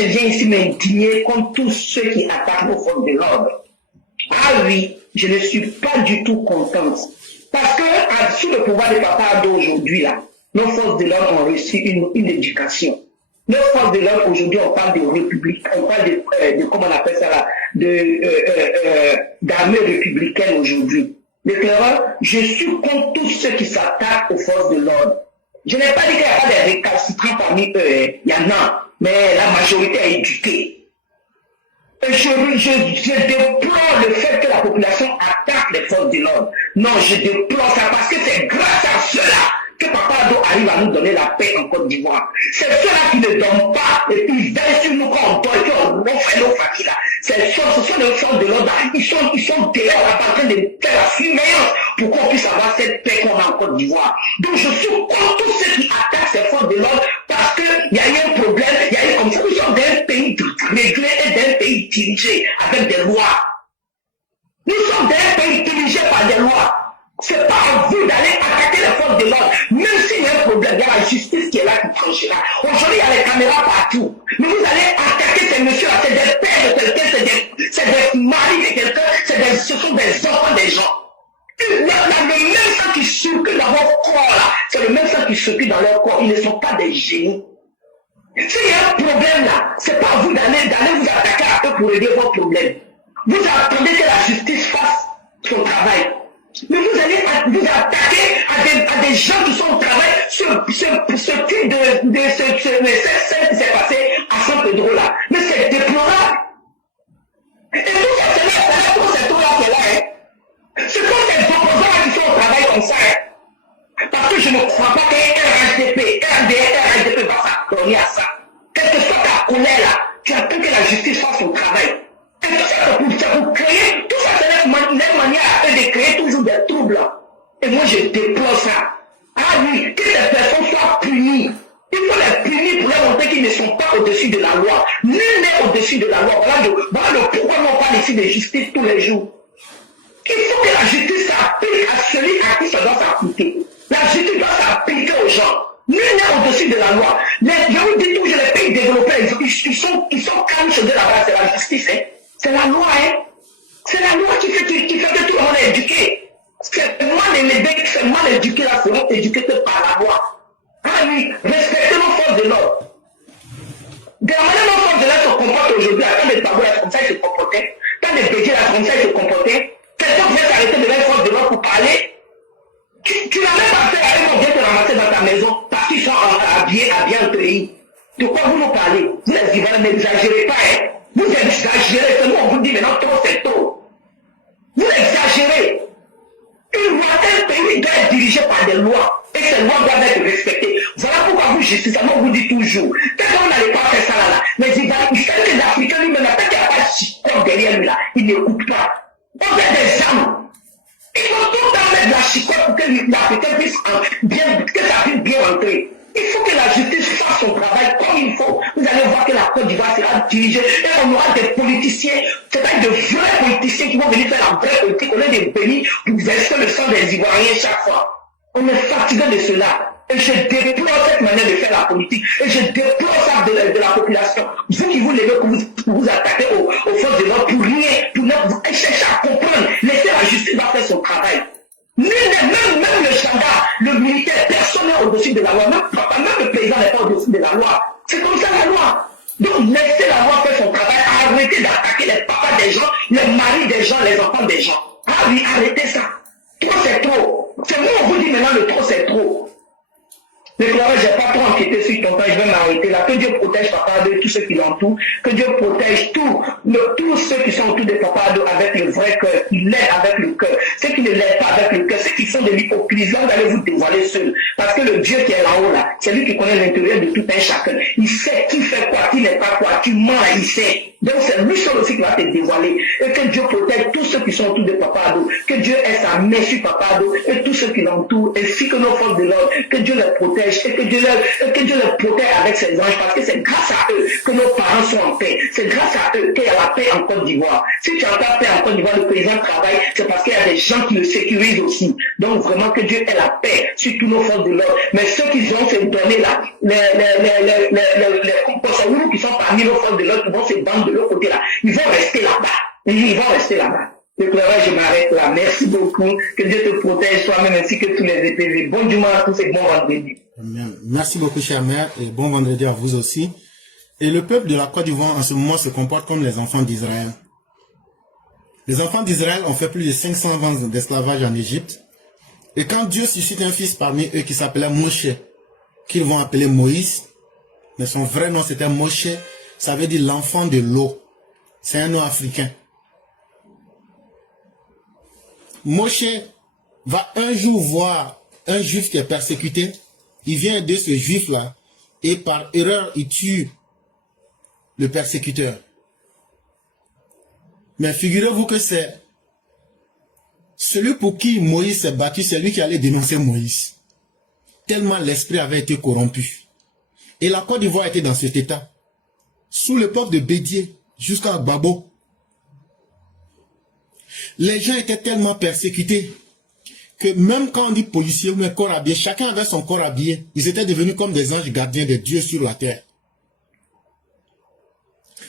je viens ici m'indigner contre tous ceux qui attaquent nos forces de l'ordre. Ah oui, je ne suis pas du tout contente. Parce que sous le pouvoir de Papa Ado aujourd'hui, là, nos forces de l'ordre ont reçu une éducation. Nos forces de l'ordre aujourd'hui, on parle de république, on parle de comment on appelle ça là, d'armée républicaine aujourd'hui. L'éclaireur, je suis contre tous ceux qui s'attaquent aux forces de l'ordre. Je n'ai pas dit qu'il n'y a pas de récalcitrants parmi eux, il y en a, mais la majorité est éduquée. Et je déplore le fait que la population attaque les forces de l'ordre. Non, je déplore ça parce que c'est grâce à cela que Papa Ado arrive à nous donner la paix en Côte d'Ivoire. C'est ceux-là qui ne donnent pas et puis ils veillent sur nous quand on dort et puis on fait nos familles là. Ce sont les forces de l'ordre. Ils sont dehors là, en train de faire la surveillance pour qu'on puisse avoir cette paix qu'on a en Côte d'Ivoire. Donc je suis contre tous ceux qui attaquent ces forces de l'ordre parce qu'il y a eu un problème, il y a eu comme ça. Nous sommes d'un pays réglé et d'un pays dirigé avec des lois. Nous sommes d'un pays dirigé par des lois. C'est pas à vous d'aller attaquer les forces de l'ordre. Même s'il y a un problème, il y a la justice qui est là qui tranchera. Aujourd'hui, il y a les caméras partout. Mais vous allez attaquer ces messieurs-là, c'est des pères de quelqu'un, c'est des maris de quelqu'un, ce sont des enfants des gens. Le même sang qui circule dans leur corps là, c'est le même sang qui circule dans leur corps. Ils ne sont pas des génies. S'il y a un problème là, c'est pas à vous d'aller vous attaquer à eux pour régler vos problèmes. Vous attendez que la justice fasse son travail. Mais vous allez vous attaquer à des gens qui sont au travail sur ce type de scène qui s'est passé à San Pedro là. Mais c'est déplorable. Et tout ça, c'est là, c'est tout là qui est là. Hein. C'est comme ces opposants qui sont au travail comme ça. Hein. Parce que je ne crois pas qu'un RHDP, RHDP va s'accorder à ça. Quelle que soit ta colère là, tu attends que la justice fasse son travail. Et tout ça, pour créer, tout ça, c'est une manière à eux de créer toujours des troubles. Et moi, je déplore ça. Ah oui, que ces personnes soient punies. Il faut les punir pour leur montrer qu'ils ne sont pas au-dessus de la loi. Nul n'est au-dessus de la loi. Voilà le pourquoi on parle ici de justice tous les jours. Il faut que la justice s'applique à celui à qui ça doit s'appliquer. La justice doit s'appliquer aux gens. Nul n'est au-dessus de la loi. Je vous dis toujours, les pays développés, ils sont calmes sur de la base, c'est la justice. Hein. C'est la loi, hein. C'est la loi qui fait que tout le monde est éduqué. C'est mal éduqué là, seront éduqués par la loi. Ah oui, respectez nos forces de l'ordre. De la manière dont nos forces de l'ordre se comportent aujourd'hui, quand des tabous là comme ça, ils se comportaient, quand des bédiers là comme ça, ils se comportaient, quelqu'un pouvait s'arrêter devant une force de l'ordre pour parler. Tu n'as même pas fait avec qu'on vient te ramasser dans ta maison parce qu'ils sont habillés en pays. De quoi vous nous parlez? Vous les Ivoiriens, n'exagérez pas, hein. Vous exagérez, c'est nous on vous dit maintenant trop c'est trop. Vous exagérez. Un pays doit être dirigé par des lois et ces lois doivent être respectées. Voilà pourquoi vous justement on vous dit toujours, quand on n'allait pas faire ça là, mais il fait que l'Africain lui-même, peut-être qu'il n'y a pas de chicotte derrière lui là, il n'écoute pas. On fait des armes. Il faut tout le temps mettre de la chicotte pour que l'Africain puisse que ça puisse bien rentrer. Il faut que la justice fasse son travail comme il faut. Vous allez voir que la Côte d'Ivoire sera dirigée et on aura des politiciens, c'est-à-dire de vrais politiciens qui vont venir faire la vraie politique au lieu de venir pour verser le sang des Ivoiriens chaque fois. On est fatigué de cela. Et je déplore cette manière de faire la politique. Et je déplore ça de la population. Vous qui vous levez pour vous attaquer aux forces de l'ordre pour rien, pour chercher à comprendre. Laissez la justice faire son travail. Même le gendarme, le militaire, personne n'est au-dessus de la loi. Même le président n'est pas au-dessus de la loi. C'est comme ça la loi. Donc laissez la loi faire son travail. Arrêtez d'attaquer les papas des gens, les maris des gens, les enfants des gens. Ah oui, arrêtez ça. Trop c'est trop. C'est moi on vous dit maintenant le trop c'est trop. Mais Clara, je n'ai pas trop enquêté sur ton temps, je vais m'arrêter là. Que Dieu protège Papa Ado et tous ceux qui l'entourent. Que Dieu protège tous ceux qui sont autour de Papa Ado avec le vrai cœur, qui l'aident avec le cœur. Ceux qui ne l'aident pas avec le cœur, ceux qui font de l'hypocrisie, là, vous allez vous dévoiler seul. Parce que le Dieu qui est là-haut, là, c'est lui qui connaît l'intérieur de tout un chacun. Il sait qui fait quoi, qui n'est pas quoi, tu mens, il sait. Donc c'est lui seul aussi qui va te dévoiler. Et que Dieu protège tous ceux qui sont autour de Papa Ado. Que Dieu ait sa main sur Papa Ado et tous ceux qui l'entourent, ainsi que nos forces de l'ordre. Que Dieu les protège et que Dieu les protège avec ses anges. Parce que c'est grâce à eux que nos parents sont en paix. C'est grâce à eux qu'il y a la paix en Côte d'Ivoire. Si tu entends paix en Côte d'Ivoire, le président travaille, c'est parce qu'il y a des gens qui le sécurisent aussi. Donc vraiment que Dieu ait la paix sur tous nos forces de l'ordre. Mais ceux qui ont se donner là, les composants qui sont par parmi nos forces de l'ordre qui vont se battre de l'autre côté là. Ils vont rester là-bas. Ils vont rester là-bas. Le travail, je m'arrête là. Merci beaucoup. Que Dieu te protège toi-même ainsi que tous les EPV. Bon dimanche à tous et bon vendredi. Merci beaucoup, chère mère, et bon vendredi à vous aussi. Et le peuple de la Côte d'Ivoire en ce moment se comporte comme les enfants d'Israël. Les enfants d'Israël ont fait plus de 500 ans d'esclavage en Égypte. Et quand Dieu suscite un fils parmi eux qui s'appelait Moshe, qu'ils vont appeler Moïse, mais son vrai nom c'était Moshe, ça veut dire l'enfant de l'eau. C'est un nom africain. Moshe va un jour voir un juif qui est persécuté. Il vient aider ce juif-là et par erreur, il tue le persécuteur. Mais figurez-vous que c'est celui pour qui Moïse s'est battu, c'est lui qui allait dénoncer Moïse. Tellement l'esprit avait été corrompu. Et la Côte d'Ivoire était dans cet état. Sous l'époque de Bédier jusqu'à Babo. Les gens étaient tellement persécutés que même quand on dit policier ou un corps habillé, chacun avait son corps habillé. Ils étaient devenus comme des anges gardiens des dieux sur la terre.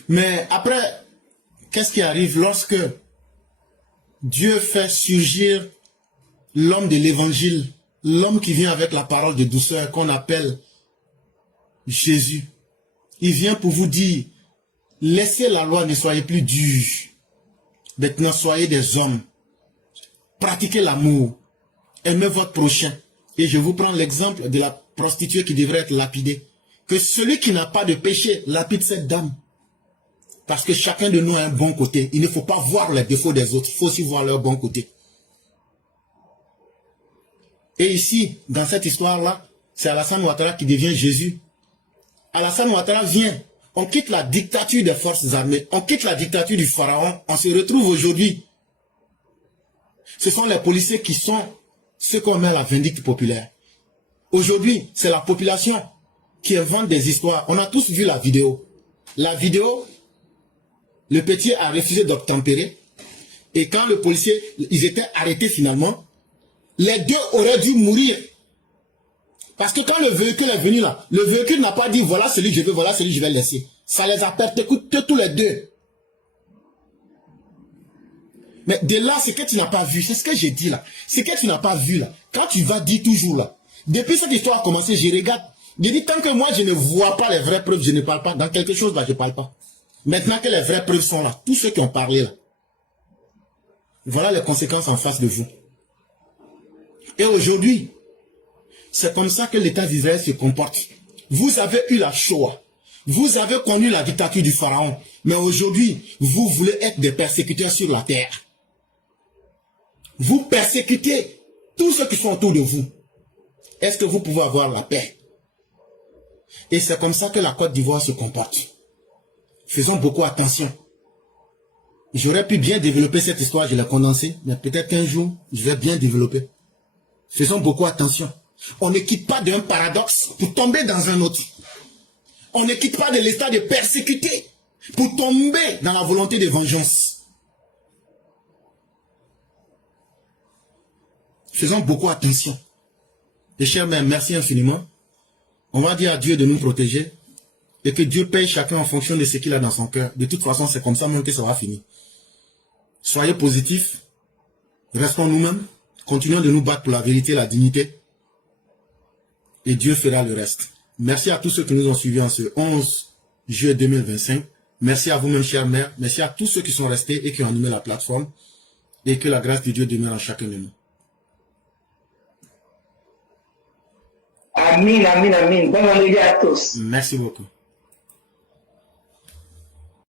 Mais après, qu'est-ce qui arrive lorsque Dieu fait surgir l'homme de l'évangile, l'homme qui vient avec la parole de douceur qu'on appelle Jésus? Il vient pour vous dire, laissez la loi, ne soyez plus durs. Maintenant, soyez des hommes. Pratiquez l'amour. Aimez votre prochain. Et je vous prends l'exemple de la prostituée qui devrait être lapidée. Que celui qui n'a pas de péché lapide cette dame. Parce que chacun de nous a un bon côté. Il ne faut pas voir les défauts des autres. Il faut aussi voir leur bon côté. Et ici, dans cette histoire-là, c'est Alassane Ouattara qui devient Jésus. Alassane Ouattara vient. On quitte la dictature des forces armées. On quitte la dictature du pharaon. On se retrouve aujourd'hui. Ce sont les policiers qui sont ceux qu'on met à la vindicte populaire. Aujourd'hui, c'est la population qui invente des histoires. On a tous vu la vidéo. La vidéo, le petit a refusé d'obtempérer. Et quand le policier, ils étaient arrêtés finalement, les deux auraient dû mourir. Parce que quand le véhicule est venu là, le véhicule n'a pas dit voilà celui que je veux, voilà celui que je vais laisser. Ça les a persécutés tous les deux. Mais de là, ce que tu n'as pas vu, c'est ce que j'ai dit là. Ce que tu n'as pas vu là, quand tu vas dire toujours là, depuis cette histoire a commencé, je regarde. Je dis tant que moi je ne vois pas les vraies preuves, je ne parle pas. Dans quelque chose là, je ne parle pas. Maintenant que les vraies preuves sont là, tous ceux qui ont parlé là, voilà les conséquences en face de vous. Et aujourd'hui, c'est comme ça que l'État d'Israël se comporte. Vous avez eu la Shoah. Vous avez connu la dictature du pharaon. Mais aujourd'hui, vous voulez être des persécuteurs sur la terre. Vous persécutez tous ceux qui sont autour de vous. Est-ce que vous pouvez avoir la paix? Et c'est comme ça que la Côte d'Ivoire se comporte. Faisons beaucoup attention. J'aurais pu bien développer cette histoire, je l'ai condensée, mais peut-être qu'un jour, je vais bien développer. Faisons beaucoup attention. On ne quitte pas d'un paradoxe pour tomber dans un autre. On ne quitte pas de l'état de persécuter pour tomber dans la volonté de vengeance. Faisons beaucoup attention. Et chers mères, merci infiniment. On va dire à Dieu de nous protéger et que Dieu paye chacun en fonction de ce qu'il a dans son cœur. De toute façon, c'est comme ça même que ça va finir. Soyez positifs. Restons nous-mêmes. Continuons de nous battre pour la vérité et la dignité. Et Dieu fera le reste. Merci à tous ceux qui nous ont suivis en ce 11 juillet 2025. Merci à vous-même, chère mère. Merci à tous ceux qui sont restés et qui ont animé la plateforme. Et que la grâce de Dieu demeure en chacun de nous. Amen, amen, amen. Bon vendredi à tous. Merci beaucoup.